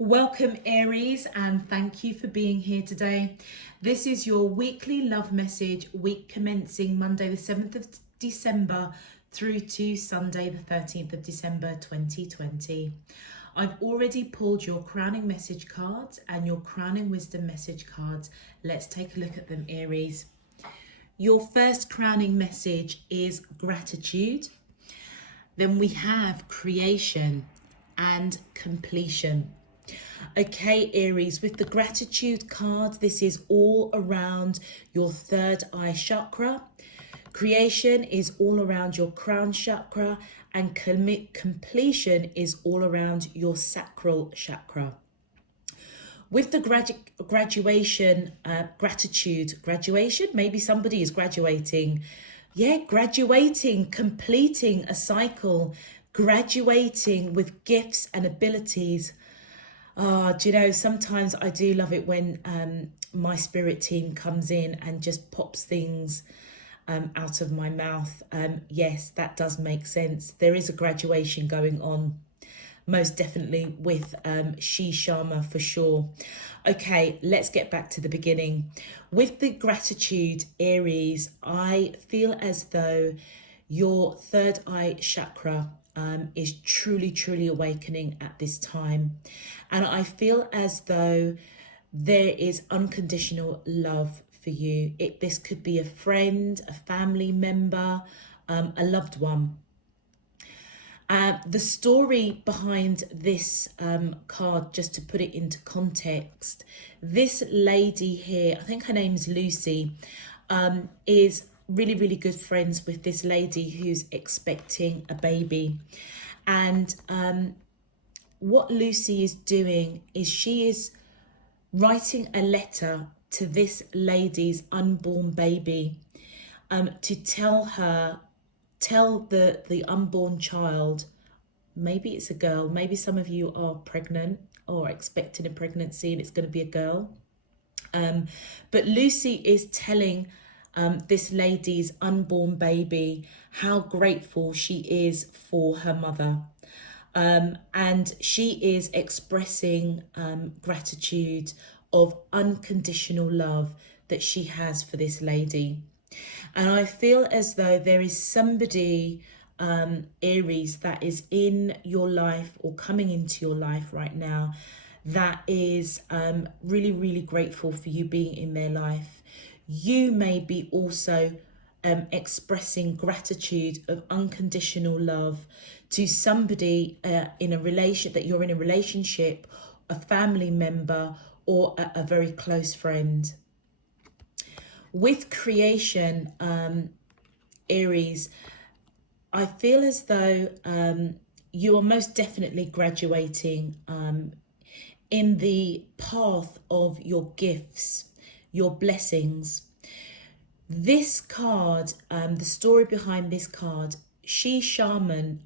Welcome, Aries, and thank you for being here today. This is your weekly love message, week commencing Monday the 7th of December through to Sunday the 13th of December 2020. I've already pulled your crowning message cards and your crowning wisdom message cards. Let's take a look at them, Aries. Your first crowning message is gratitude. Then we have creation and completion. Okay, Aries, with the gratitude card, this is all around your third eye chakra. Creation is all around your crown chakra, and completion is all around your sacral chakra. With the graduation, maybe somebody is graduating. Yeah, graduating, completing a cycle, graduating with gifts and abilities. Do you know, sometimes I do love it when my spirit team comes in and just pops things out of my mouth. Yes, that does make sense. There is a graduation going on, most definitely with She Sharma for sure. Okay, let's get back to the beginning. With the gratitude, Aries, I feel as though your third eye chakra is truly awakening at this time. And I feel as though there is unconditional love for you. This could be a friend, a family member, a loved one. The story behind this card, just to put it into context, this lady here, I think her name's Lucy, is really good friends with this lady who's expecting a baby. And what Lucy is doing is she is writing a letter to this lady's unborn baby to tell the unborn child, maybe it's a girl, maybe some of you are pregnant or expecting a pregnancy and it's going to be a girl. But Lucy is telling this lady's unborn baby how grateful she is for her mother. And she is expressing gratitude of unconditional love that she has for this lady. And I feel as though there is somebody, Aries, that is in your life or coming into your life right now that is really grateful for you being in their life. You may be also expressing gratitude of unconditional love to somebody in a relation that you're in a relationship, a family member, or a very close friend. With creation, Aries, I feel as though you are most definitely graduating in the path of your gifts, your blessings. This card, the story behind this card, She Shaman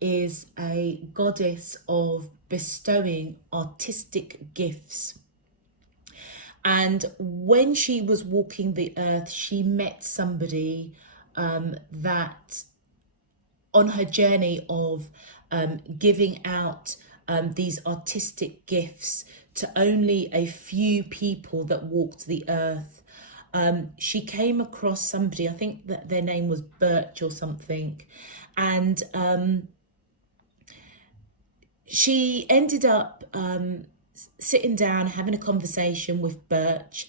is a goddess of bestowing artistic gifts. And when she was walking the earth, she met somebody that on her journey of giving out these artistic gifts to only a few people that walked the earth. She came across somebody, I think that their name was Birch or something, and she ended up sitting down, having a conversation with Birch,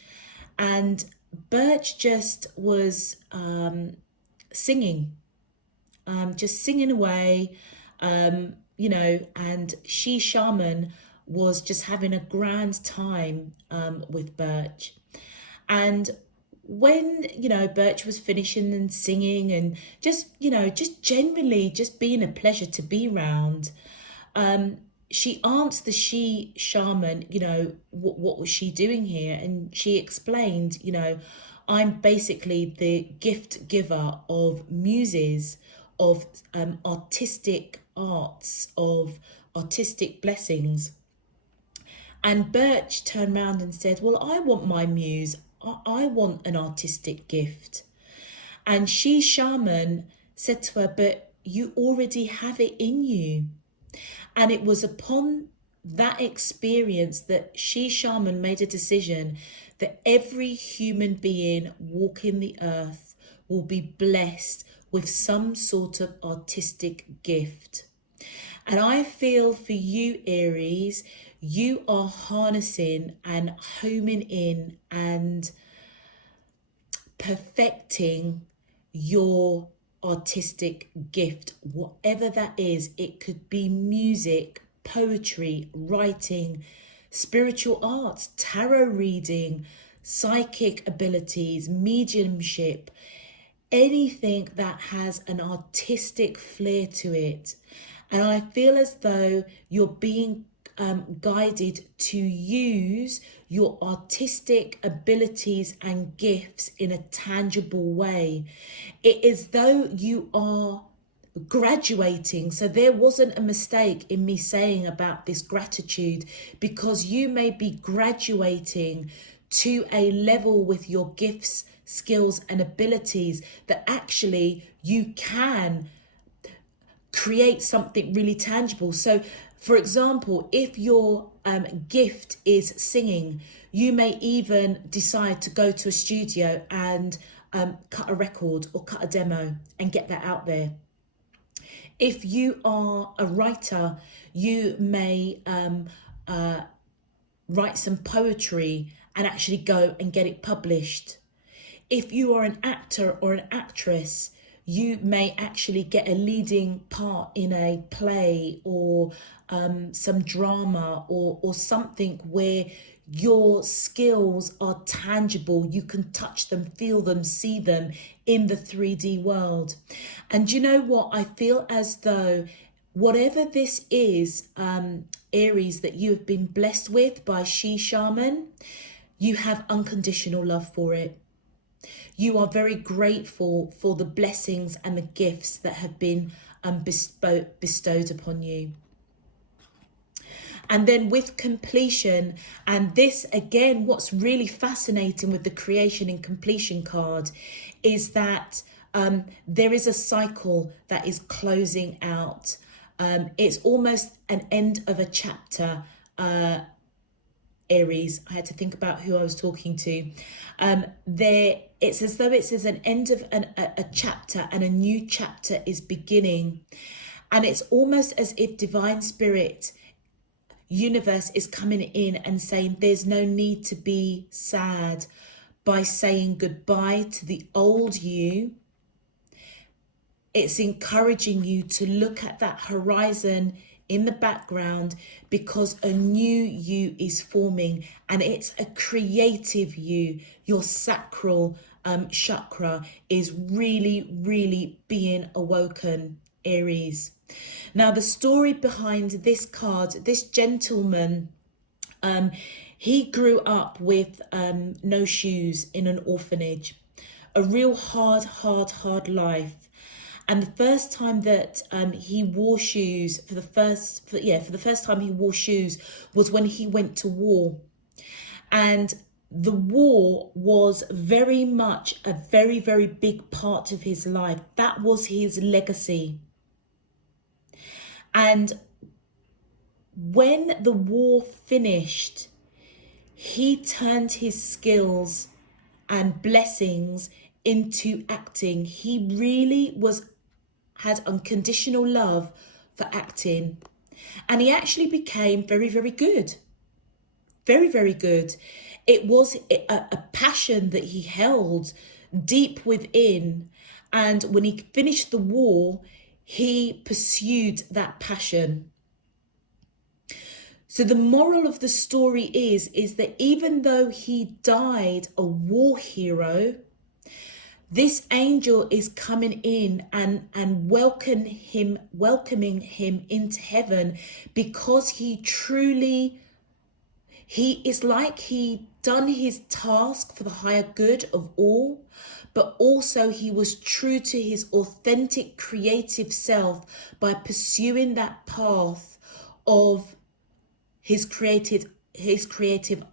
and Birch just was singing away, and She Shaman was just having a grand time with Birch. And when, Birch was finishing and singing and just generally just being a pleasure to be around, she asked the She Shaman, what was she doing here? And she explained, I'm basically the gift giver of muses, of artistic arts, of artistic blessings. And Birch turned around and said, well, I want my muse. I want an artistic gift. And She Shaman said to her, but you already have it in you. And it was upon that experience that shaman made a decision that every human being walking the earth will be blessed with some sort of artistic gift. And I feel for you, Aries, you are harnessing and homing in and perfecting your artistic gift, whatever that is. It could be music, poetry, writing, spiritual arts, tarot reading, psychic abilities, mediumship, anything that has an artistic flair to it. And I feel as though you're being guided to use your artistic abilities and gifts in a tangible way. It is though you are graduating. So there wasn't a mistake in me saying about this gratitude, because you may be graduating to a level with your gifts, skills and abilities that actually you can create something really tangible. So for example, if your gift is singing, you may even decide to go to a studio and cut a record or cut a demo and get that out there. If you are a writer, you may write some poetry and actually go and get it published. If you are an actor or an actress, you may actually get a leading part in a play or some drama or something where your skills are tangible. You can touch them, feel them, see them in the 3D world. And you know what? I feel as though whatever this is, Aries, that you have been blessed with by shaman, you have unconditional love for it. You are very grateful for the blessings and the gifts that have been bestowed upon you. And then with completion, and this again, what's really fascinating with the creation and completion card is that there is a cycle that is closing out. It's almost an end of a chapter, Aries. I had to think about who I was talking to. It's as though it's an end of a chapter and a new chapter is beginning. And it's almost as if Divine Spirit, universe is coming in and saying there's no need to be sad by saying goodbye to the old you. It's encouraging you to look at that horizon in the background, because a new you is forming, and it's a creative you. Your sacral chakra is really being awoken, Aries. Now, the story behind this card, this gentleman, he grew up with no shoes in an orphanage, a real hard life. And the first time that he wore shoes, for the first time he wore shoes was when he went to war. And the war was very much a very big part of his life. That was his legacy. And when the war finished, he turned his skills and blessings into acting. He really had unconditional love for acting, and he actually became very good, very good. It was a passion that he held deep within, and when he finished the war, he pursued that passion. So the moral of the story is that even though he died a war hero, this angel is coming in and welcoming him into heaven, because he is like he done his task for the higher good of all, but also he was true to his authentic creative self by pursuing that path of his creative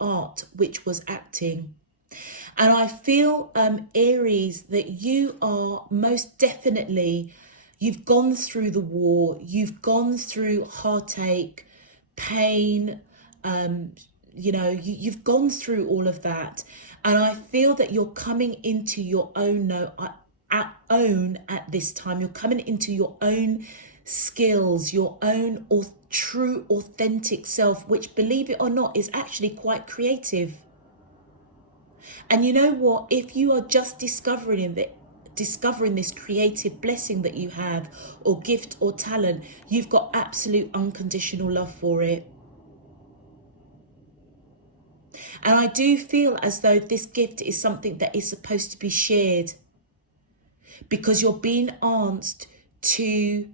art, which was acting. And I feel, Aries, that you are most definitely, you've gone through the war, you've gone through heartache, pain. You've gone through all of that, and I feel that you're coming into your own at this time. You're coming into your own skills, your own true authentic self, which, believe it or not, is actually quite creative. And you know what? If you are just discovering this creative blessing that you have, or gift or talent, you've got absolute unconditional love for it. And I do feel as though this gift is something that is supposed to be shared, because you're being asked to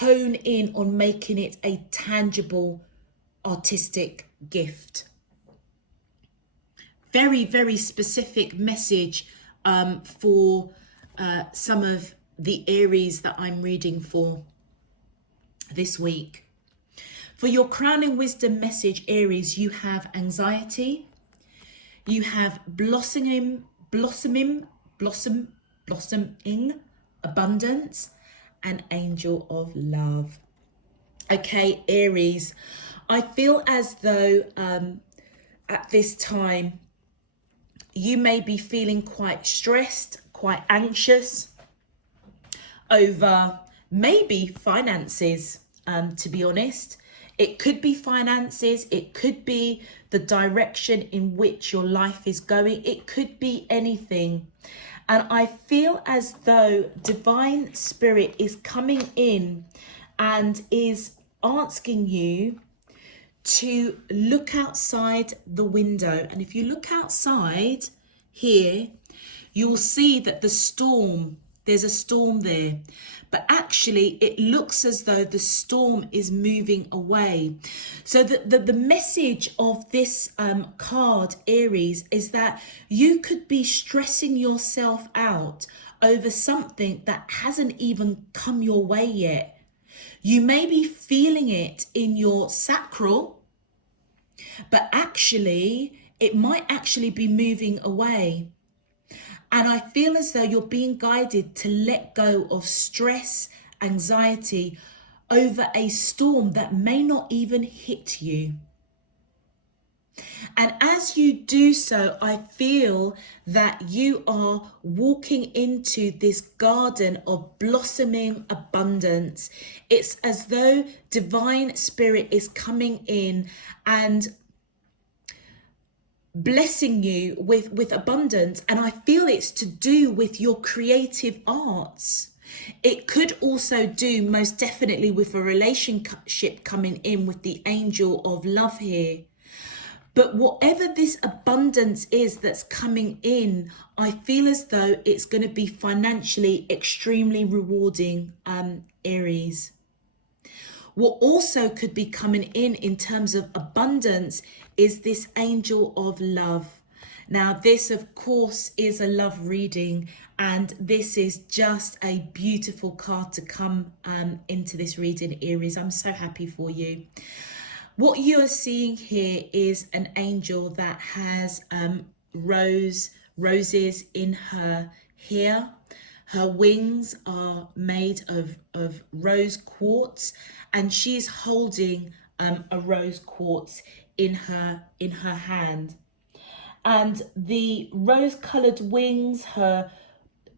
hone in on making it a tangible artistic gift. Very, very specific message for some of the Aries that I'm reading for this week. For your crowning wisdom message, Aries, you have anxiety, you have blossoming abundance, and angel of love. Okay, Aries, I feel as though at this time you may be feeling quite stressed, quite anxious over maybe finances, to be honest. It could be finances, it could be the direction in which your life is going, it could be anything. And I feel as though divine spirit is coming in and is asking you to look outside the window. And if you look outside here, you will see that there's a storm there. But actually, it looks as though the storm is moving away. So the message of this card, Aries, is that you could be stressing yourself out over something that hasn't even come your way yet. You may be feeling it in your sacral, but actually, it might actually be moving away. And I feel as though you're being guided to let go of stress, anxiety over a storm that may not even hit you. And as you do so, I feel that you are walking into this garden of blossoming abundance. It's as though divine spirit is coming in and blessing you with abundance. And I feel it's to do with your creative arts. It could also do most definitely with a relationship coming in with the angel of love here. But whatever this abundance is that's coming in, I feel as though it's going to be financially extremely rewarding, Aries. What also could be coming in terms of abundance is this angel of love. Now, this, of course, is a love reading, and this is just a beautiful card to come into this reading, Aries. I'm so happy for you. What you are seeing here is an angel that has roses in her hair. Her wings are made of rose quartz, and she's holding a rose quartz in her hand. And the rose-colored wings, her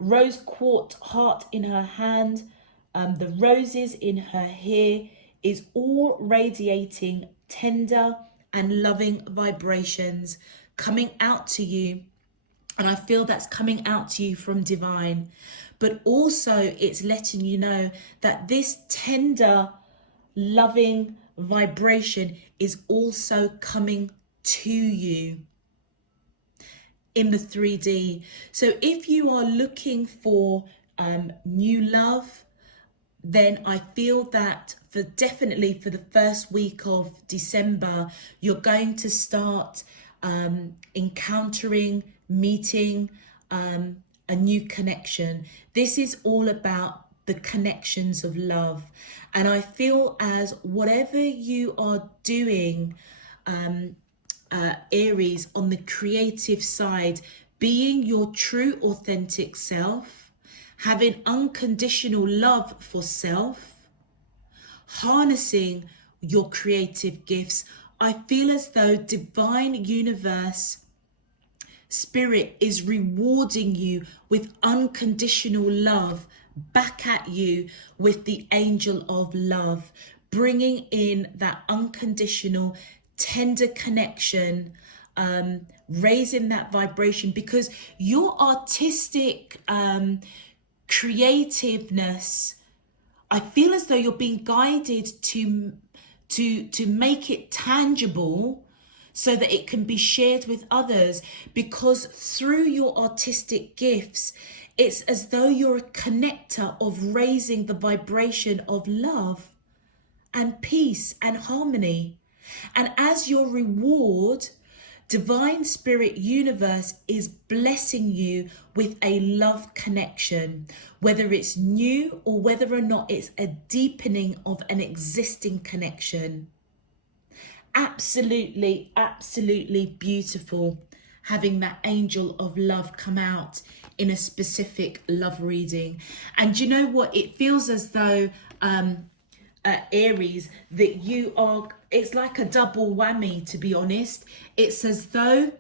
rose quartz heart in her hand, the roses in her hair is all radiating tender and loving vibrations coming out to you. And I feel that's coming out to you from divine. But also it's letting you know that this tender, loving vibration is also coming to you in the 3D. So if you are looking for new love, then I feel that definitely for the first week of December, you're going to start encountering, meeting a new connection. This is all about the connections of love. And I feel as whatever you are doing, Aries, on the creative side, being your true authentic self, having unconditional love for self, harnessing your creative gifts. I feel as though divine universe spirit is rewarding you with unconditional love back at you with the angel of love, bringing in that unconditional tender connection, raising that vibration, because your artistic creativeness, I feel as though you're being guided to make it tangible so that it can be shared with others, because through your artistic gifts, it's as though you're a connector of raising the vibration of love and peace and harmony. And as your reward, divine spirit universe is blessing you with a love connection, whether it's new or whether or not it's a deepening of an existing connection. Absolutely, absolutely beautiful having that angel of love come out in a specific love reading. And you know what? It feels as though, Aries, that you are, it's like a double whammy, to be honest. It's as though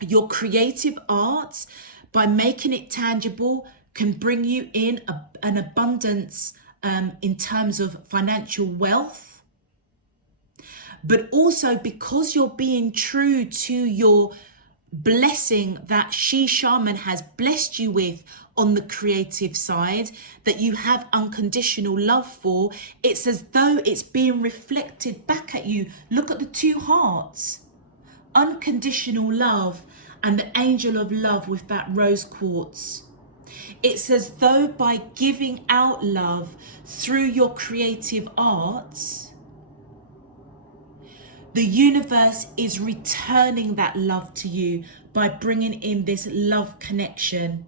your creative arts, by making it tangible, can bring you in an abundance in terms of financial wealth. But also because you're being true to your blessing that she shaman has blessed you with on the creative side, that you have unconditional love for, it's as though it's being reflected back at you. Look at the two hearts, unconditional love and the angel of love with that rose quartz. It's as though by giving out love through your creative arts, the universe is returning that love to you by bringing in this love connection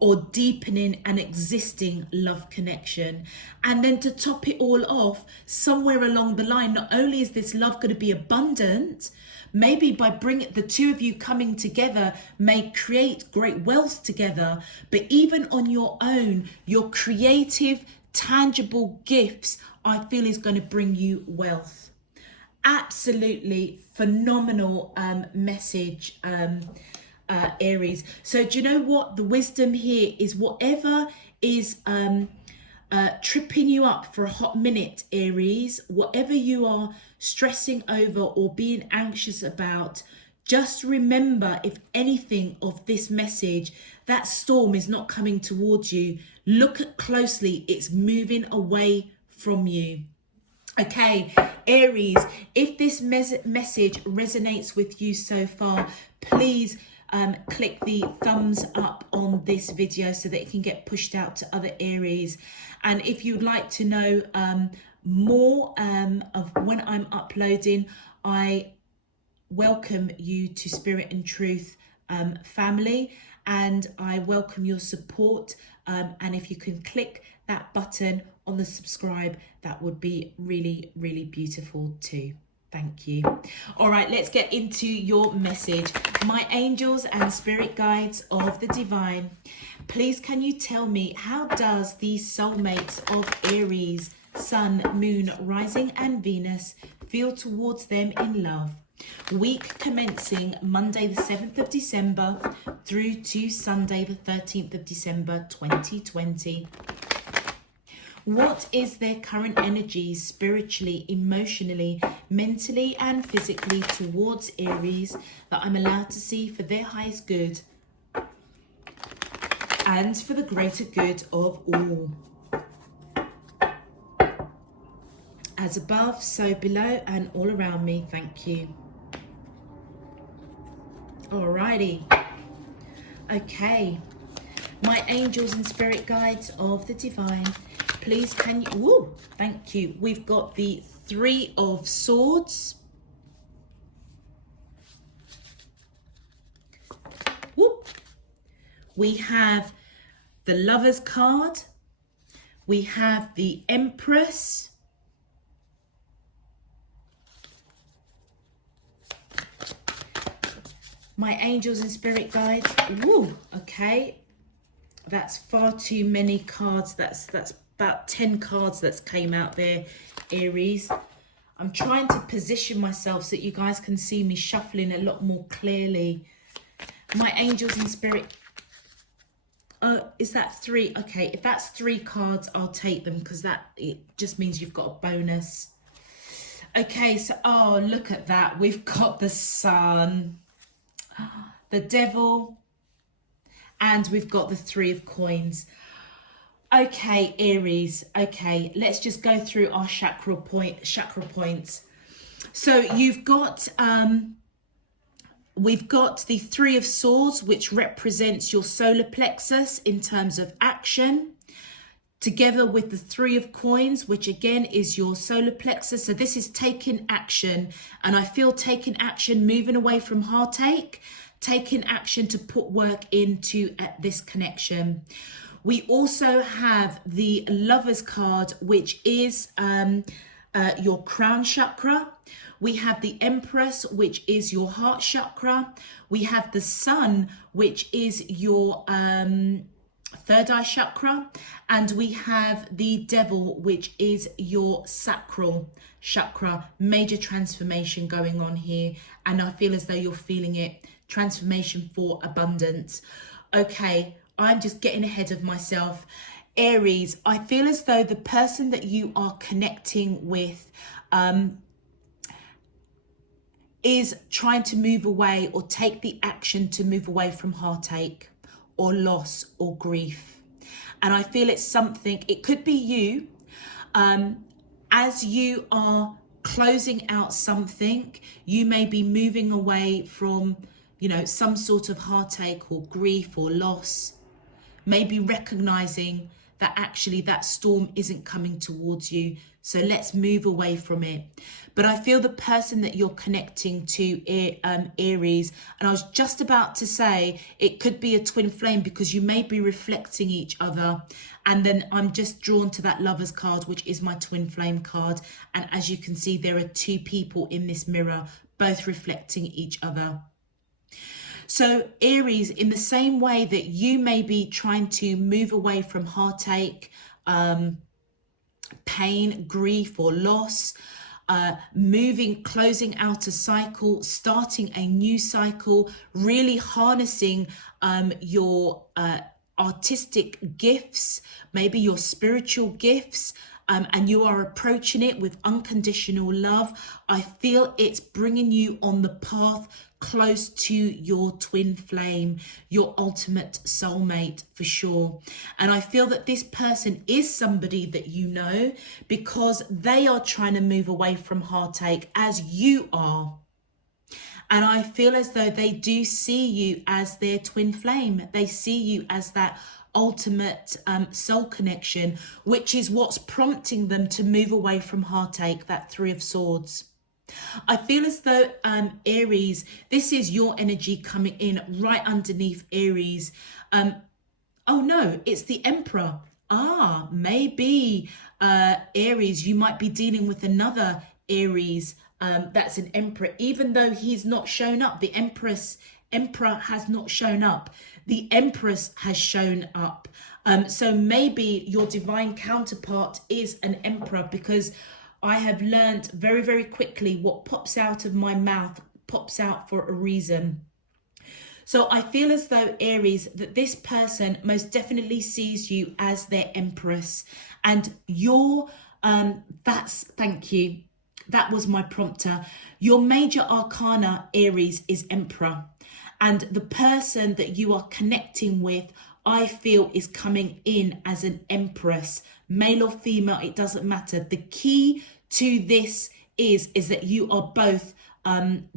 or deepening an existing love connection. And then to top it all off, somewhere along the line, not only is this love going to be abundant, maybe by bringing the two of you coming together may create great wealth together, but even on your own, your creative, tangible gifts, I feel is going to bring you wealth. Absolutely phenomenal message, Aries. So do you know what? The wisdom here is whatever is tripping you up for a hot minute, Aries, whatever you are stressing over or being anxious about, just remember, if anything of this message, that storm is not coming towards you. Look at closely, it's moving away from you. Okay, Aries, if this message resonates with you so far, please click the thumbs up on this video so that it can get pushed out to other Aries. And if you'd like to know more of when I'm uploading, I welcome you to Spirit and Truth family, and I welcome your support. And if you can click that button on the subscribe, that would be really, really beautiful too. Thank you. All right, let's get into your message. My angels and spirit guides of the divine, please can you tell me, how does these soulmates of Aries, Sun, Moon, Rising and Venus feel towards them in love? Week commencing Monday the 7th of December through to Sunday the 13th of December 2020. What is their current energy spiritually, emotionally, mentally and physically towards Aries that I'm allowed to see for their highest good and for the greater good of all? As above, so below and all around me. Thank you. Alrighty. Okay. My angels and spirit guides of the divine, please can you, woo, thank you. We've got the Three of Swords. Whoop. We have the Lover's card. We have the Empress. My angels and spirit guides. Woo, okay. That's far too many cards. That's about 10 cards that's came out there, Aries. I'm trying to position myself so that you guys can see me shuffling a lot more clearly. My angels and spirit, is that 3? Okay, if that's 3 cards, I'll take them because it just means you've got a bonus. Okay, so, oh, look at that. We've got the Sun, the Devil, and we've got the 3 of Coins. Okay, Aries. Okay, let's just go through our chakra points. So you've got, we've got the 3 of Swords, which represents your solar plexus in terms of action, together with the 3 of Coins, which again is your solar plexus. So this is taking action, and I feel taking action, moving away from heartache, taking action to put work into this connection. We also have the Lovers card, which is your crown chakra. We have the Empress, which is your heart chakra. We have the Sun, which is your third eye chakra. And we have the Devil, which is your sacral chakra. Major transformation going on here. And I feel as though you're feeling it. Transformation for abundance. Okay, I'm just getting ahead of myself. Aries, I feel as though the person that you are connecting with is trying to move away or take the action to move away from heartache or loss or grief. And I feel it's something, it could be you, as you are closing out something, you may be moving away from, you know, some sort of heartache or grief or loss, maybe recognizing that actually that storm isn't coming towards you. So let's move away from it. But I feel the person that you're connecting to, Aries, and I was just about to say it could be a twin flame because you may be reflecting each other. And then I'm just drawn to that Lovers card, which is my twin flame card. And as you can see, there are 2 people in this mirror, both reflecting each other. So Aries, in the same way that you may be trying to move away from heartache, pain, grief or loss, closing out a cycle, starting a new cycle, really harnessing your artistic gifts, maybe your spiritual gifts, and you are approaching it with unconditional love. I feel it's bringing you on the path close to your twin flame, your ultimate soulmate for sure. And I feel that this person is somebody that you know because they are trying to move away from heartache as you are. And I feel as though they do see you as their twin flame. They see you as that ultimate soul connection, which is what's prompting them to move away from heartache, that 3 of Swords. I feel as though Aries, this is your energy coming in right underneath Aries. Oh no, it's the Emperor. Maybe Aries, you might be dealing with another Aries that's an Emperor, even though he's not shown up. The Emperor has not shown up. The Empress has shown up. So maybe your divine counterpart is an Emperor, because I have learned very, very quickly what pops out of my mouth pops out for a reason. So I feel as though, Aries, that this person most definitely sees you as their Empress. And thank you. That was my prompter. Your major arcana, Aries, is Emperor. And the person that you are connecting with, I feel, is coming in as an Empress. Male or female, it doesn't matter. The key to this is that you are both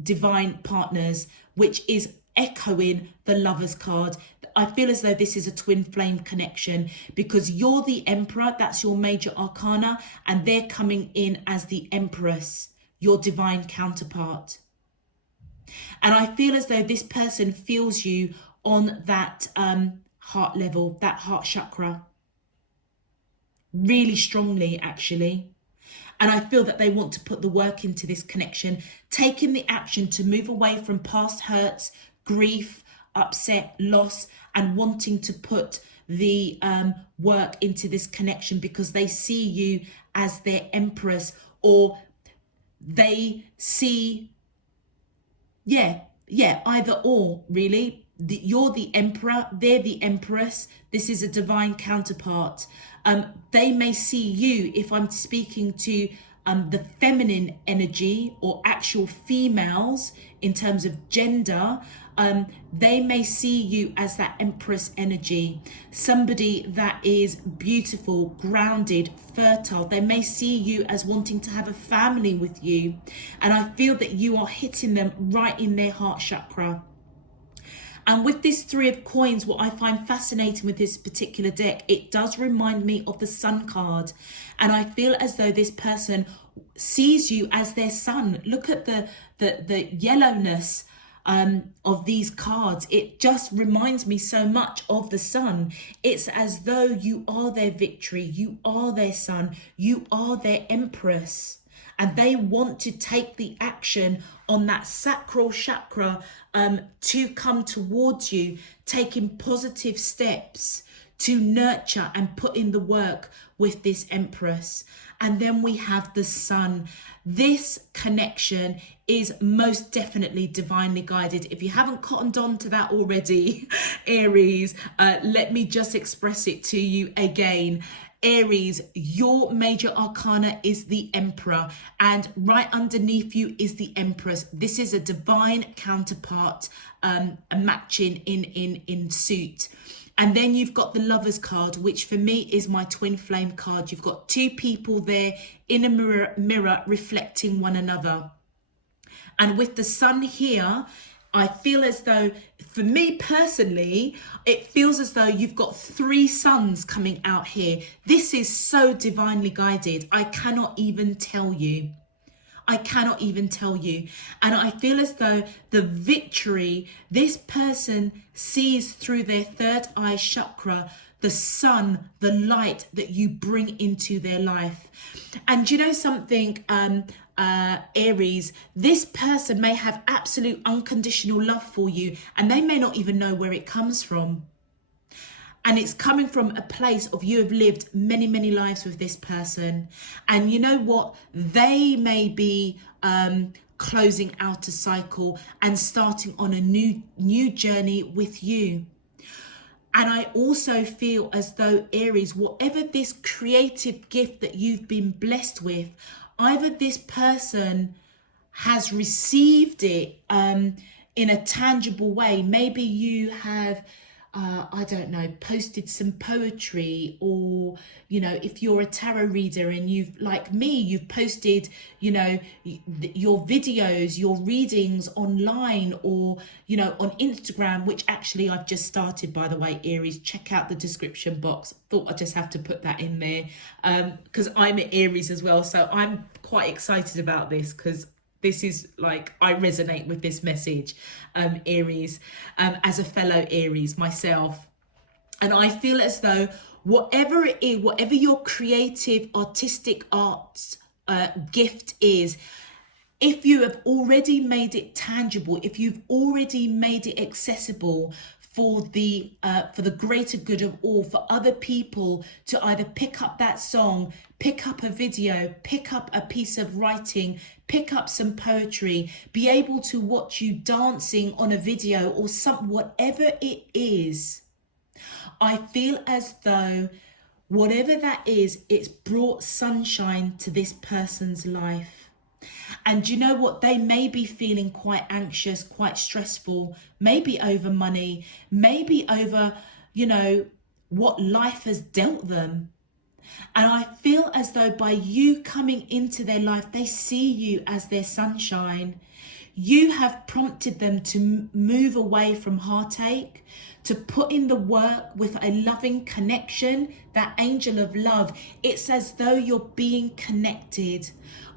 divine partners, which is echoing the Lovers card. I feel as though this is a twin flame connection because you're the Emperor, that's your major arcana, and they're coming in as the Empress, your divine counterpart. And I feel as though this person feels you on that heart level, that heart chakra, really strongly, actually. And I feel that they want to put the work into this connection, taking the action to move away from past hurts, grief, upset, loss, and wanting to put the work into this connection because they see you as their empress, or they see, either or, really. You're the emperor, they're the empress. This is a divine counterpart. They may see you, if I'm speaking to the feminine energy or actual females in terms of gender, they may see you as that empress energy, somebody that is beautiful, grounded, fertile. They may see you as wanting to have a family with you. And I feel that you are hitting them right in their heart chakra. And with this Three of Coins, what I find fascinating with this particular deck, it does remind me of the Sun card. And I feel as though this person sees you as their sun. Look at the yellowness of these cards. It just reminds me so much of the sun. It's as though you are their victory, you are their sun, you are their empress. And they want to take the action on that sacral chakra to come towards you, taking positive steps to nurture and put in the work with this empress. And then we have the sun. This connection is most definitely divinely guided. If you haven't cottoned on to that already, Aries, let me just express it to you again. Aries, your major arcana is the Emperor, and right underneath you is the Empress. This is a divine counterpart, a matching in suit. And then you've got the Lovers card, which for me is my twin flame card. You've got two people there in a mirror reflecting one another. And with the sun here, I feel as though, for me personally, it feels as though you've got three suns coming out here. This is so divinely guided. I cannot even tell you. I cannot even tell you. And I feel as though the victory, this person sees through their third eye chakra, the sun, the light that you bring into their life. And you know something, Aries, this person may have absolute unconditional love for you, and they may not even know where it comes from. And it's coming from a place of you have lived many, many lives with this person. And you know what? They may be closing out a cycle and starting on a new journey with you. And I also feel as though, Aries, whatever this creative gift that you've been blessed with, either this person has received it in a tangible way. Maybe you have, I don't know, posted some poetry, or, you know, if you're a tarot reader and you've, like me, you've posted, you know, your videos, your readings online, or, you know, on Instagram, which actually I've just started, by the way, Aries. Check out the description box. Thought I just have to put that in there because I'm an Aries as well. So I'm quite excited about this because this is like, I resonate with this message, Aries, as a fellow Aries myself. And I feel as though whatever it is, whatever your creative, artistic arts gift is, if you have already made it tangible, if you've already made it accessible for the greater good of all, for other people to either pick up that song, pick up a video, pick up a piece of writing, pick up some poetry, be able to watch you dancing on a video or whatever it is, I feel as though whatever that is, it's brought sunshine to this person's life. And you know what? They may be feeling quite anxious, quite stressful, maybe over money, maybe over, you know, what life has dealt them. And I feel as though by you coming into their life, they see you as their sunshine. You have prompted them to move away from heartache, to put in the work with a loving connection, that angel of love. It's as though you're being connected.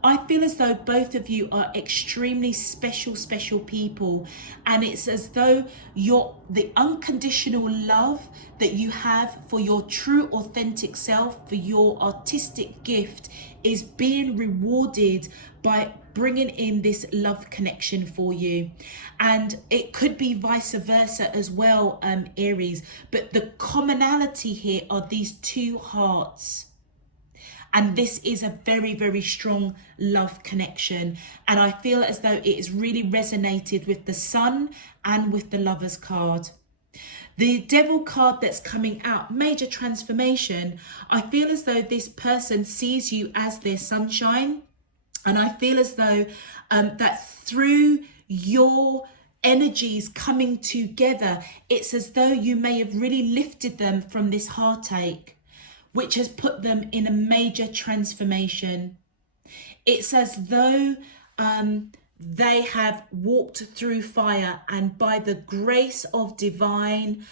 I feel as though both of you are extremely special people, and it's as though the unconditional love that you have for your true authentic self, for your artistic gift, is being rewarded by bringing in this love connection for you. And it could be vice versa as well, Aries, but the commonality here are these two hearts. And this is a very strong love connection. And I feel as though it has really resonated with the Sun and with the Lovers card. The Devil card that's coming out, major transformation. I feel as though this person sees you as their sunshine. And I feel as though that through your energies coming together, it's as though you may have really lifted them from this heartache, which has put them in a major transformation. It's as though they have walked through fire, and by the grace of divine,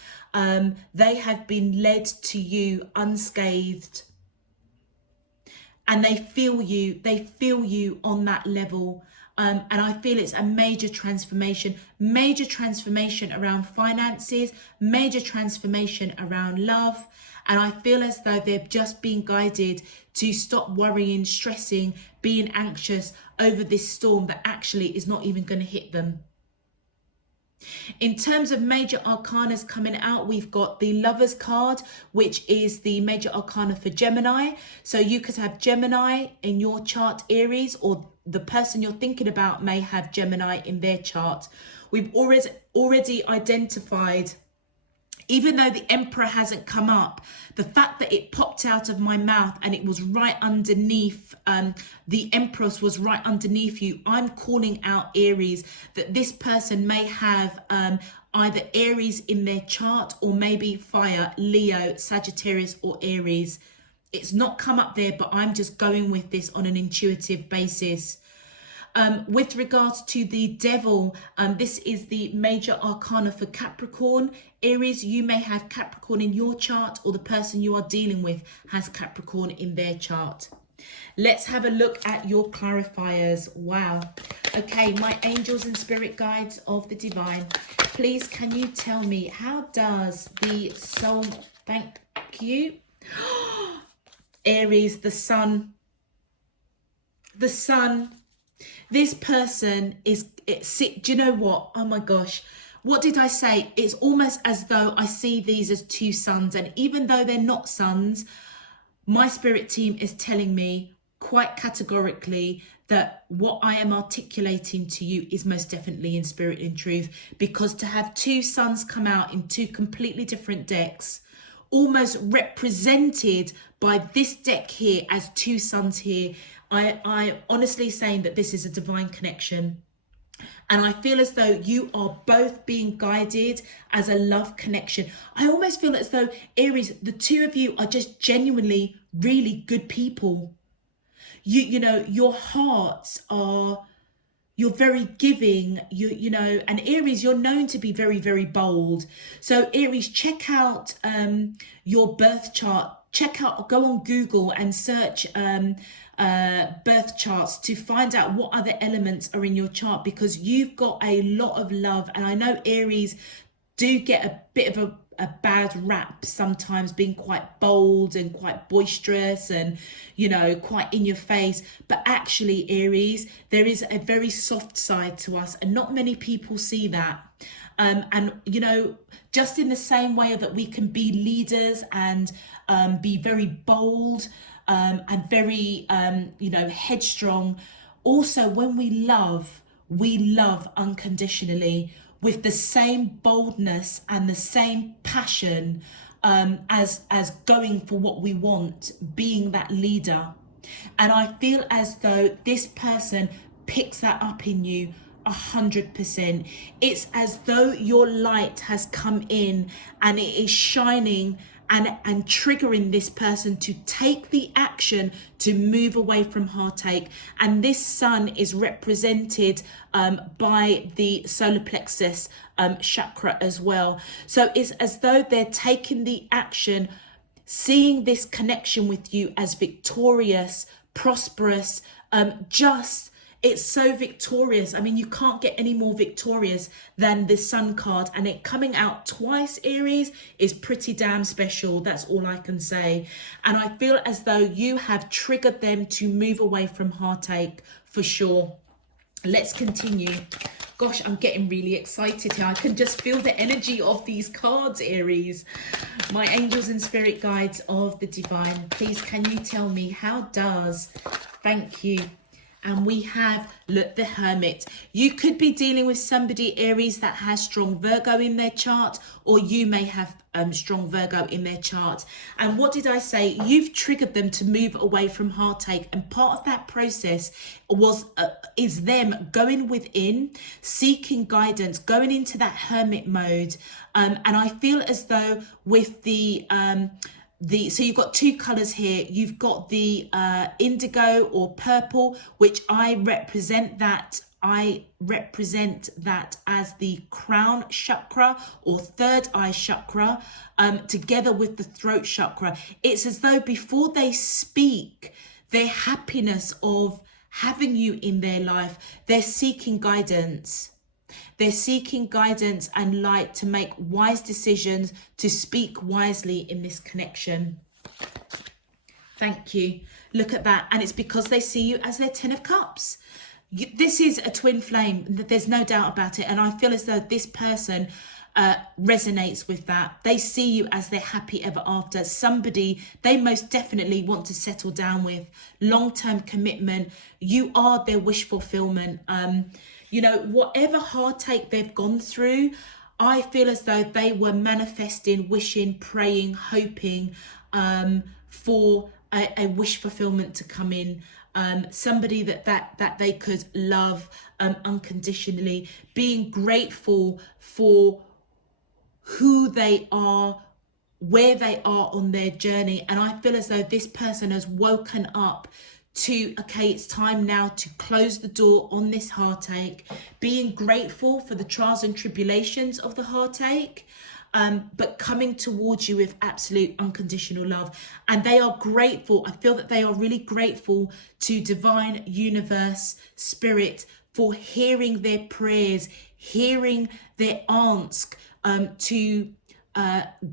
they have been led to you unscathed. And they feel you on that level. And I feel it's a major transformation around finances, major transformation around love. And I feel as though they're just being guided to stop worrying, stressing, being anxious over this storm that actually is not even going to hit them. In terms of major arcanas coming out, we've got the Lovers card, which is the major arcana for Gemini. So you could have Gemini in your chart, Aries, or the person you're thinking about may have Gemini in their chart. We've already identified, even though the Emperor hasn't come up, the fact that it popped out of my mouth and it was right underneath, the Empress was right underneath you. I'm calling out, Aries, that this person may have either Aries in their chart, or maybe fire, Leo, Sagittarius, or Aries. It's not come up there, but I'm just going with this on an intuitive basis. With regards to the Devil, this is the major arcana for Capricorn. Aries, you may have Capricorn in your chart, or the person you are dealing with has Capricorn in their chart. Let's have a look at your clarifiers. Wow. Okay, my angels and spirit guides of the divine, please can you tell me, how does the soul, thank you, Aries, the sun, this person is, do you know what? Oh my gosh. What did I say? It's almost as though I see these as two suns. And even though they're not suns, my spirit team is telling me quite categorically that what I am articulating to you is most definitely in spirit and truth. Because to have two suns come out in two completely different decks, almost represented by this deck here as two suns here, I honestly saying that this is a divine connection. And I feel as though you are both being guided as a love connection. I almost feel as though, Aries, the two of you are just genuinely really good people. You know, your hearts are, you're very giving, you know, and Aries, you're known to be very bold. So Aries, check out your birth chart. Go on Google and search birth charts to find out what other elements are in your chart, because you've got a lot of love. And I know Aries do get a bit of a bad rap sometimes, being quite bold and quite boisterous and, you know, quite in your face. But actually, Aries, there is a very soft side to us, and not many people see that. And, you know, just in the same way that we can be leaders and be very bold and very, you know, headstrong. Also, when we love unconditionally with the same boldness and the same passion as going for what we want, being that leader. And I feel as though this person picks that up in you 100%. It's as though your light has come in and it is shining and triggering this person to take the action to move away from heartache. And this sun is represented by the solar plexus chakra as well. So it's as though they're taking the action, seeing this connection with you as victorious, prosperous, just, it's so victorious. I mean, you can't get any more victorious than the Sun card, and it coming out twice, Aries, is pretty damn special. That's all I can say. And I feel as though you have triggered them to move away from heartache for sure. Let's continue. Gosh, I'm getting really excited here. I can just feel the energy of these cards, Aries. My angels and spirit guides of the divine, please can you tell me how does, thank you. And we have, look, the Hermit. You could be dealing with somebody, Aries, that has strong Virgo in their chart, or you may have strong Virgo in their chart. And what did I say? You've triggered them to move away from heartache. And part of that process is them going within, seeking guidance, going into that hermit mode. And I feel as though with so you've got two colors here. You've got the indigo or purple, which I represent that as the crown chakra or third eye chakra, together with the throat chakra. It's as though before they speak, their happiness of having you in their life, they're seeking guidance. They're seeking guidance and light to make wise decisions, to speak wisely in this connection. Thank you. Look at that. And it's because they see you as their 10 of cups. This is a twin flame. There's no doubt about it. And I feel as though this person resonates with that. They see you as their happy ever after. Somebody they most definitely want to settle down with. Long-term commitment. You are their wish fulfillment. You know, whatever heartache they've gone through, I feel as though they were manifesting, wishing, praying, hoping for a wish fulfillment to come in. Somebody that they could love unconditionally, being grateful for who they are, where they are on their journey. And I feel as though this person has woken up to, okay, it's time now to close the door on this heartache, being grateful for the trials and tribulations of the heartache, but coming towards you with absolute unconditional love. And they are grateful. I feel that they are really grateful to divine, universe, spirit for hearing their prayers, hearing their ask, to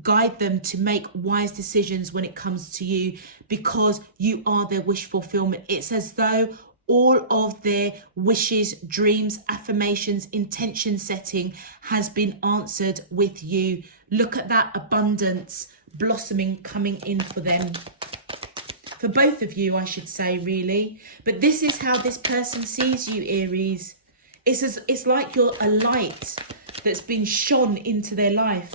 guide them to make wise decisions when it comes to you, because you are their wish fulfillment. It's as though all of their wishes, dreams, affirmations, intention setting has been answered with you. Look at that abundance blossoming coming in for them. For both of you, I should say, really. But this is how this person sees you, Aries. It's like you're a light that's been shone into their life.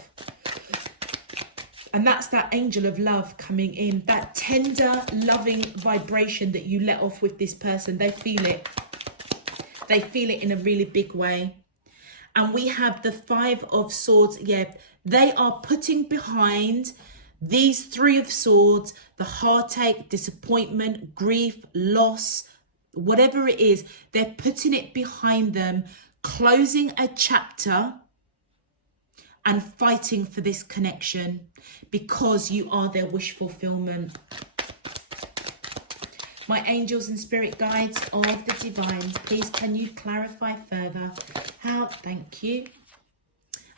And that's that angel of love coming in, that tender, loving vibration that you let off with this person. They feel it. They feel it in a really big way. And we have the 5 of Swords. Yeah, they are putting behind these 3 of Swords, the heartache, disappointment, grief, loss, whatever it is, they're putting it behind them, closing a chapter and fighting for this connection because you are their wish fulfillment. My angels and spirit guides of the divine, please can you clarify further how? Thank you.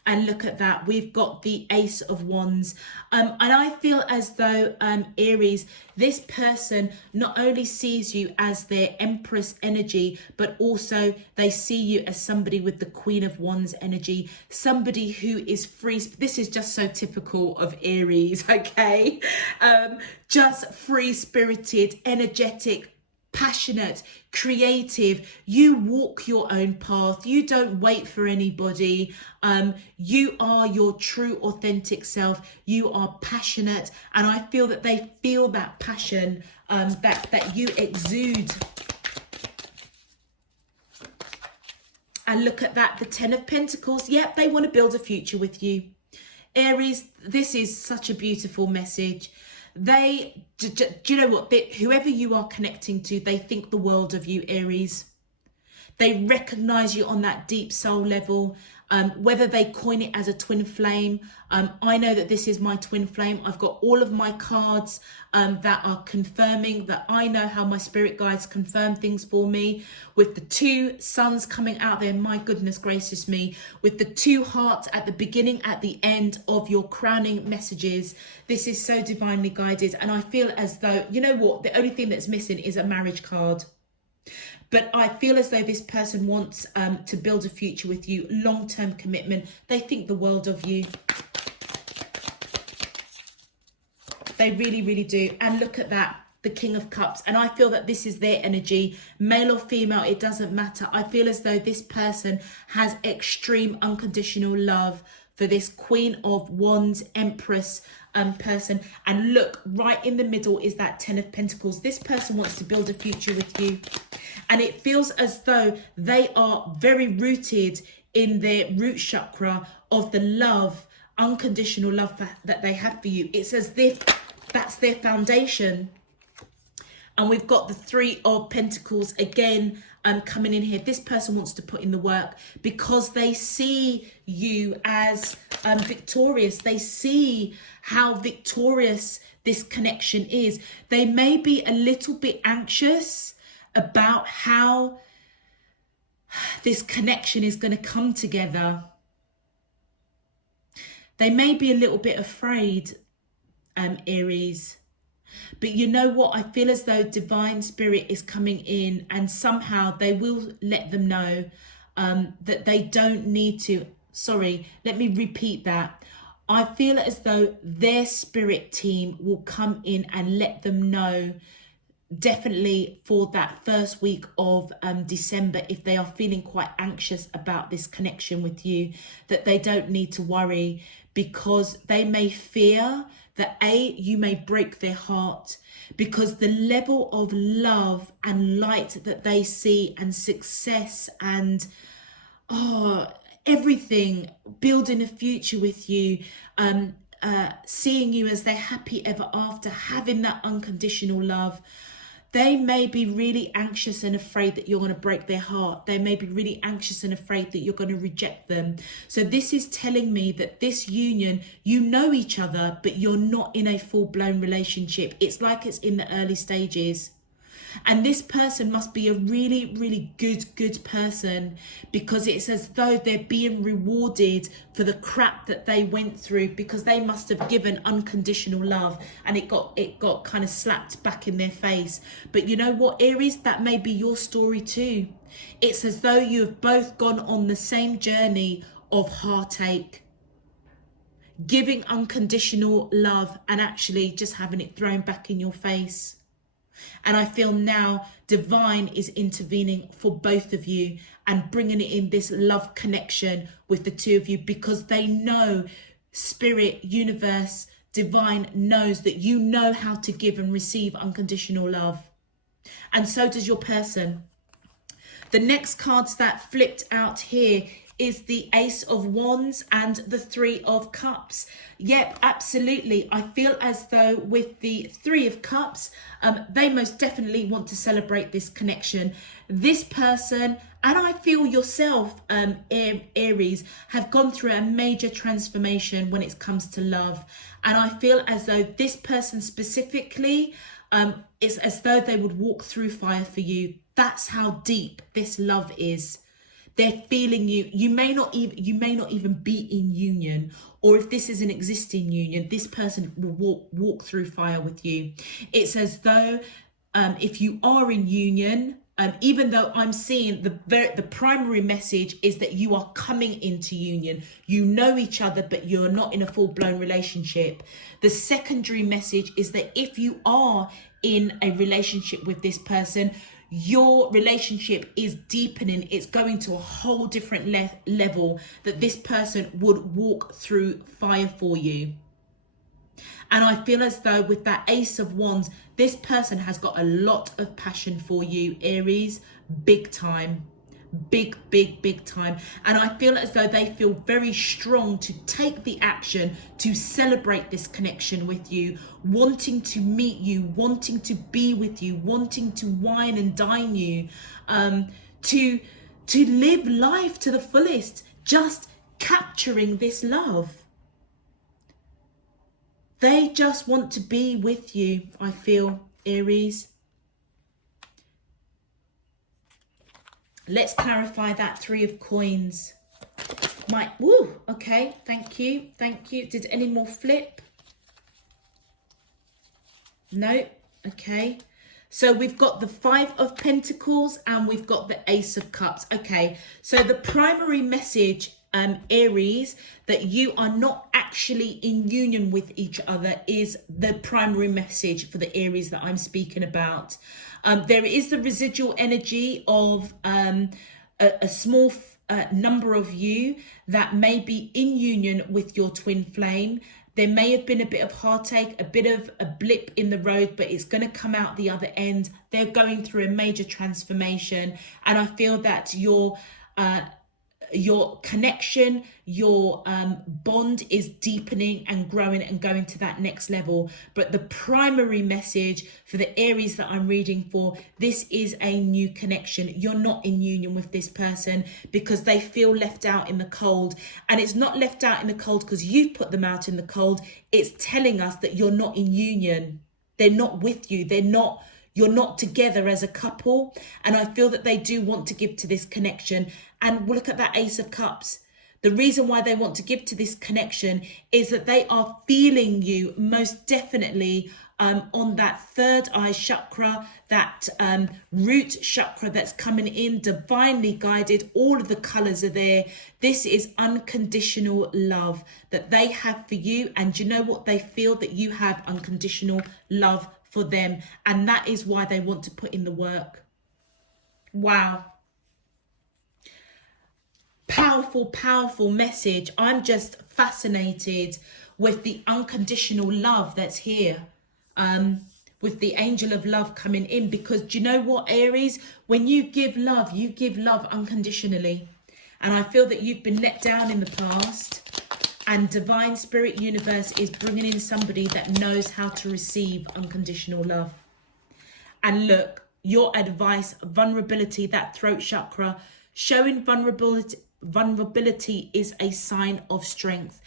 And look at that, we've got the Ace of Wands. And I feel as though, Aries, this person not only sees you as their Empress energy, but also they see you as somebody with the Queen of Wands energy, somebody who is free. This is just so typical of Aries, okay? Just free-spirited, energetic, passionate, creative. You walk your own path. You don't wait for anybody. You are your true authentic self. You are passionate, and I feel that they feel that passion that you exude. And look at that, the 10 of Pentacles. Yep, they want to build a future with you. Aries, this is such a beautiful message. Do you know what? Whoever you are connecting to, they think the world of you, Aries. They recognize you on that deep soul level. whether they coin it as a twin flame. I know that this is my twin flame. I've got all of my cards that are confirming that I know how my spirit guides confirm things for me. With the two suns coming out there, my goodness gracious me, with the two hearts at the beginning, at the end of your crowning messages. This is so divinely guided. And I feel as though, you know what, the only thing that's missing is a marriage card. But I feel as though this person wants to build a future with you, long-term commitment. They think the world of you. They really, really do. And look at that, the King of Cups. And I feel that this is their energy, male or female, it doesn't matter. I feel as though this person has extreme unconditional love for this Queen of Wands, Empress person. And look, right in the middle is that Ten of Pentacles. This person wants to build a future with you. And it feels as though they are very rooted in their root chakra of the love, unconditional love that they have for you. It's as if that's their foundation. And we've got the Three of Pentacles again coming in here. This person wants to put in the work because they see you as victorious. They see how victorious this connection is. They may be a little bit anxious about how this connection is going to come together. They may be a little bit afraid, Aries. But you know what? I feel as though divine spirit is coming in and somehow they will let them know that they don't need to. Sorry, let me repeat that. I feel as though their spirit team will come in and let them know, definitely for that first week of December, if they are feeling quite anxious about this connection with you, that they don't need to worry, because they may fear that you may break their heart, because the level of love and light that they see and success and everything, building a future with you, seeing you as their happy ever after, having that unconditional love. They may be really anxious and afraid that you're going to break their heart. They may be really anxious and afraid that you're going to reject them. So this is telling me that this union, you know each other, but you're not in a full-blown relationship. It's like it's in the early stages. And this person must be a really, really good person, because it's as though they're being rewarded for the crap that they went through, because they must have given unconditional love and it got kind of slapped back in their face. But you know what, Aries, that may be your story too. It's as though you have both gone on the same journey of heartache, giving unconditional love and actually just having it thrown back in your face. And I feel now divine is intervening for both of you and bringing it in this love connection with the two of you, because they know, spirit, universe, divine knows that you know how to give and receive unconditional love. And so does your person. The next cards that flipped out here is the Ace of Wands and the Three of Cups. Yep, absolutely. I feel as though with the Three of Cups, they most definitely want to celebrate this connection. This person, and I feel yourself, Aries, have gone through a major transformation when it comes to love. And I feel as though this person specifically, it's as though they would walk through fire for you. That's how deep this love is. They're feeling you. You may not even be in union, or if this is an existing union, this person will walk through fire with you. It's as though if you are in union, even though I'm seeing the primary message is that you are coming into union. You know each other, but you're not in a full-blown relationship. The secondary message is that if you are in a relationship with this person, your relationship is deepening. It's going to a whole different level, that this person would walk through fire for you. And I feel as though with that Ace of Wands, this person has got a lot of passion for you, Aries, big time. Big time. And I feel as though they feel very strong to take the action to celebrate this connection with you, wanting to meet you, wanting to be with you, wanting to wine and dine you, to live life to the fullest, just capturing this love. They just want to be with you, I feel, Aries. Let's clarify that Three of Coins. Okay, thank you. Did any more flip? No, okay. So we've got the Five of Pentacles and we've got the Ace of Cups. Okay, so the primary message, Aries, that you are not actually in union with each other is the primary message for the Aries that I'm speaking about. There is the residual energy of a small number of you that may be in union with your twin flame. There may have been a bit of heartache, a bit of a blip in the road, but it's going to come out the other end. They're going through a major transformation. And I feel that your connection, your bond is deepening and growing and going to that next level. But the primary message for the Aries that I'm reading for, this is a new connection. You're not in union with this person because they feel left out in the cold. And it's not left out in the cold because you've put them out in the cold. It's telling us that you're not in union. They're not with you. You're not together as a couple. And I feel that they do want to give to this connection. And look at that Ace of Cups. The reason why they want to give to this connection is that they are feeling you most definitely on that third eye chakra, that root chakra that's coming in, divinely guided. All of the colors are there. This is unconditional love that they have for you. And you know what? They feel that you have unconditional love for them. And that is why they want to put in the work. Wow. Powerful, powerful message. I'm just fascinated with the unconditional love that's here. With the angel of love coming in, because do you know what, Aries? When you give love unconditionally. And I feel that you've been let down in the past. And divine spirit universe is bringing in somebody that knows how to receive unconditional love. And look, your advice, vulnerability, that throat chakra, showing vulnerability is a sign of strength.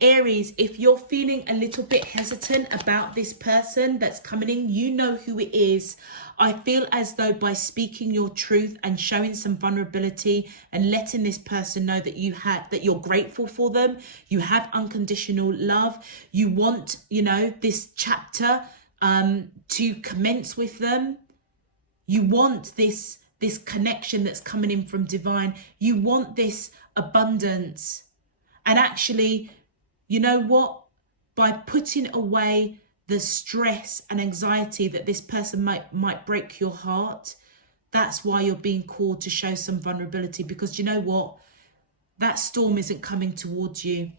Aries, if you're feeling a little bit hesitant about this person that's coming in, you know who it is. I feel as though by speaking your truth and showing some vulnerability and letting this person know that you're grateful for them, you have unconditional love, you want, this chapter to commence with them. You want this connection that's coming in from divine. You want this abundance. And actually, you know what? By putting away the stress and anxiety that this person might break your heart, that's why you're being called to show some vulnerability. Because you know what? That storm isn't coming towards you.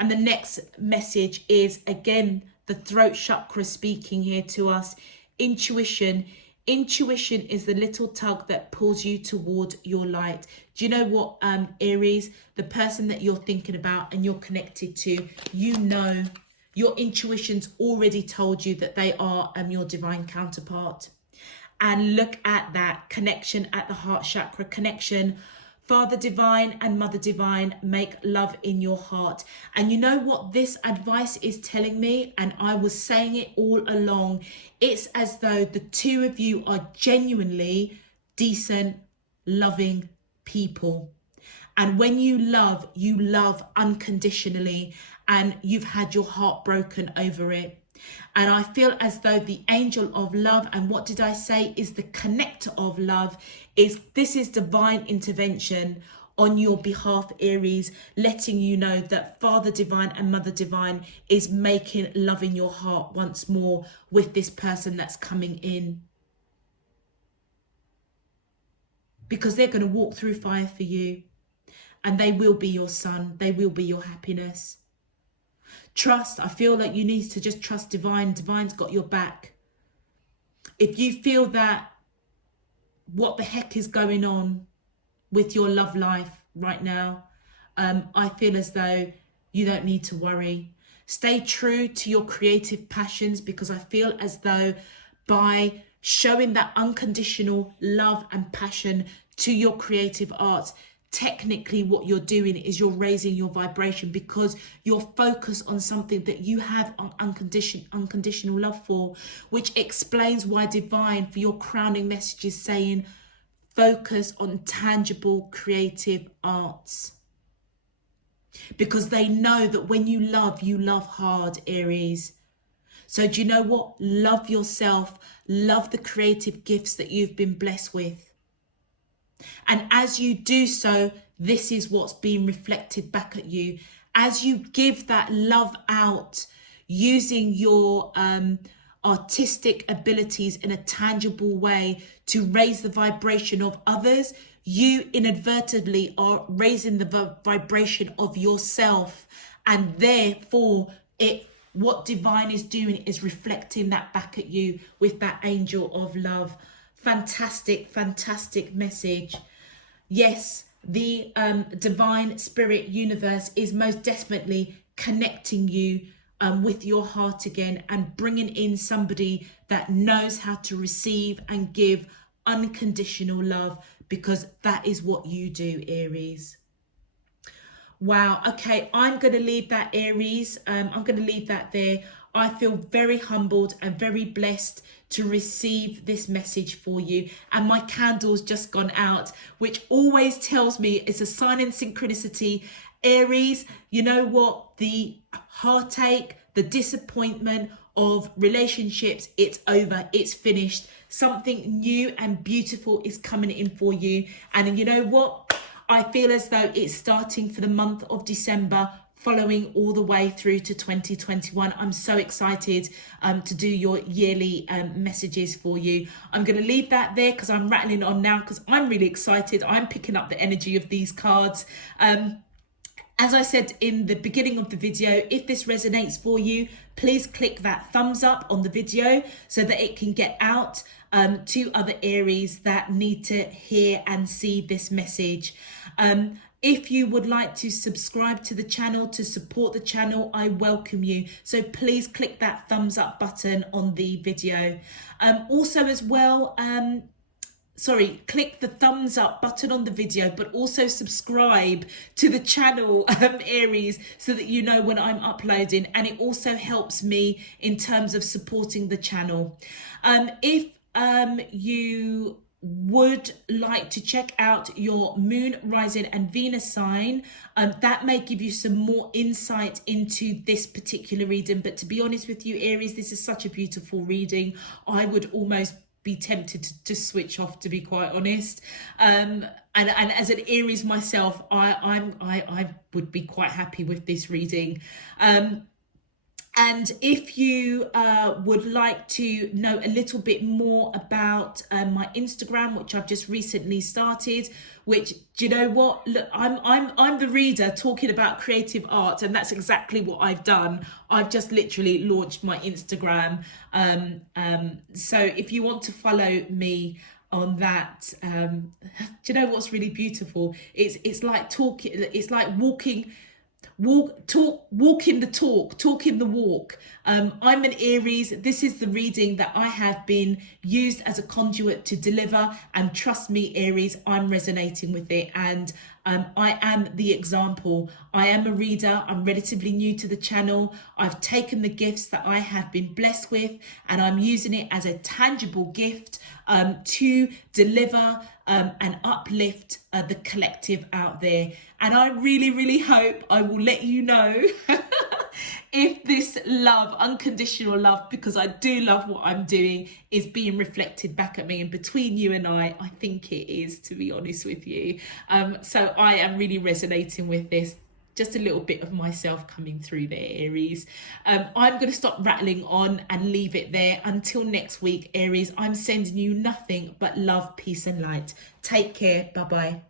And the next message is, again, the throat chakra speaking here to us. Intuition. Intuition is the little tug that pulls you toward your light. Do you know what, Aries? The person that you're thinking about and you're connected to, your intuition's already told you that they are your divine counterpart. And look at that connection at the heart chakra, connection. Father divine and Mother divine, make love in your heart. And you know what this advice is telling me? And I was saying it all along. It's as though the two of you are genuinely decent, loving people. And when you love unconditionally, and you've had your heart broken over it. And I feel as though the angel of love, and what did I say, is the connector of love, this is divine intervention on your behalf, Aries, letting you know that Father divine and Mother divine is making love in your heart once more with this person that's coming in. Because they're going to walk through fire for you, and they will be your sun. They will be your happiness. Trust. I feel like you need to just trust divine. Divine's got your back. If you feel that what the heck is going on with your love life right now, I feel as though you don't need to worry. Stay true to your creative passions, because I feel as though by showing that unconditional love and passion to your creative arts, technically what you're doing is you're raising your vibration, because you're focused on something that you have unconditional love for, which explains why divine, for your crowning message, is saying focus on tangible creative arts, because they know that when you love hard, Aries. So do you know what? Love yourself, love the creative gifts that you've been blessed with. And as you do so, this is what's being reflected back at you. As you give that love out, using your artistic abilities in a tangible way to raise the vibration of others, you inadvertently are raising the vibration of yourself. And therefore, what divine is doing is reflecting that back at you with that angel of love. Fantastic, fantastic message. Yes, the divine spirit universe is most definitely connecting you with your heart again, and bringing in somebody that knows how to receive and give unconditional love, because that is what you do, Aries. Wow. Okay, I'm going to leave that, Aries. I'm going to leave that there. I feel very humbled and very blessed to receive this message for you. And my candle's just gone out, which always tells me it's a sign in synchronicity. Aries, you know what? The heartache, the disappointment of relationships, it's over. It's finished. Something new and beautiful is coming in for you. And you know what? I feel as though it's starting for the month of December, following all the way through to 2021. I'm so excited to do your yearly messages for you. I'm going to leave that there because I'm rattling on now, because I'm really excited. I'm picking up the energy of these cards. As I said in the beginning of the video, if this resonates for you, please click that thumbs up on the video so that it can get out to other Aries that need to hear and see this message. If you would like to subscribe to the channel to support the channel, I welcome you. So please click that thumbs up button on the video. Also as well, click the thumbs up button on the video, but also subscribe to the channel, Aries, so that you know when I'm uploading, and it also helps me in terms of supporting the channel. If you would like to check out your moon, rising and Venus sign, that may give you some more insight into this particular reading. But to be honest with you, Aries, this is such a beautiful reading. I would almost be tempted to switch off, to be quite honest. And as an Aries myself, I would be quite happy with this reading. And if you would like to know a little bit more about my Instagram, which I've just recently started, which, do you know what? Look, I'm the reader talking about creative art, and that's exactly what I've done. I've just literally launched my Instagram. So if you want to follow me on that, do you know what's really beautiful? It's like talking. It's like walking the talk, talking the walk. I'm an Aries. This is the reading that I have been used as a conduit to deliver, and trust me, Aries, I'm resonating with it, and I am the example. I am a reader. I'm relatively new to the channel. I've taken the gifts that I have been blessed with, and I'm using it as a tangible gift to deliver and uplift the collective out there. And I really, really hope I will let you know if this love, unconditional love, because I do love what I'm doing, is being reflected back at me. And between you and I think it is, to be honest with you. So I am really resonating with this. Just a little bit of myself coming through there, Aries. I'm going to stop rattling on and leave it there. Until next week, Aries, I'm sending you nothing but love, peace and light. Take care. Bye-bye.